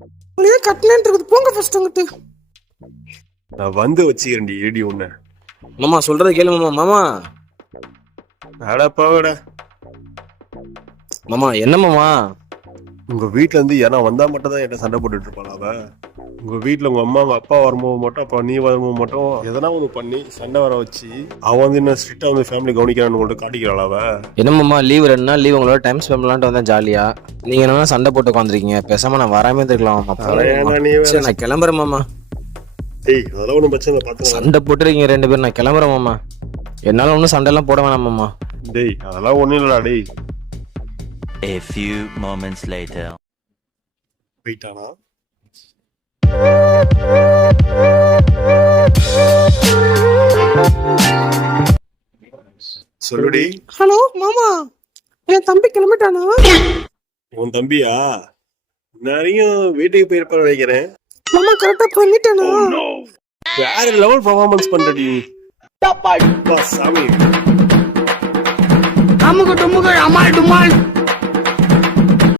ஏன் கட்டலன்னு இருக்குது, போங்க ஃபர்ஸ்ட் அங்கிட்டு. நான் வந்து வச்சுக்கிறேன்டி ஏடி உன்ன. மாமா சொல்றத கேளு மாமா. மாமா அடப்பாவடா. மாமா என்ன மாமா? உங்க வீட்டுல இருந்து யாரா வந்தா மட்டும் தான் என்கிட்ட சண்டை போட்டுட்டு இருப்பாளா அவ? உங்க வீட்டுல உங்க அம்மா உங்க அப்பா வரும்போது மட்டும், அப்ப நீ வரும்போது மட்டும் எதனா ஒண்ணு பண்ணி சண்டை வர வச்சு அவன் வந்து என்ன ஸ்ட்ரிக்டா வந்து ஃபேமிலி கவனிக்கிறான்னு சொல்லிட்டு காட்டிக்கிறாள் அவ. என்ன மாமா லீவ் 2 நாள் லீவ், உங்களோட டைம் ஸ்பெண்ட் பண்ணலான்ட்டு வந்தேன் ஜாலியா. நீங்க என்ன சண்டை போட்டு உட்காந்துருக்கீங்க, பேசாம நான் வராமே இருக்கலாம் மாமா. நீ சரி, நான் கிளம்புறேன் மாமா. டேய் அதெல்லாம் ஒன்றும் பிரச்சனை பார்த்து. சண்டை போட்டுருக்கீங்க 2 பேரும், நான் கிளம்புறேன் மாமா. என்னால ஒன்றும் சண்டை எல்லாம் போட வேணாம் மாமா. டேய் அதெல்லாம் ஒண்ணும் இல்லடா. டேய் A few moments later. போயிட்டானா? சொல்லுடி. ஹலோ மாமா, என் தம்பி கிளம்பிட்டானா? உன் தம்பியா? நிறைய வீட்டுக்கு போயிருப்பான்னு நினைக்கிறேன். மாமா கரெக்டா பண்ணிட்டானா? வேற லெவல் பர்ஃபார்மன்ஸ் பண்றடி சாமி. அமுக டுமுக அமால் டுமால்.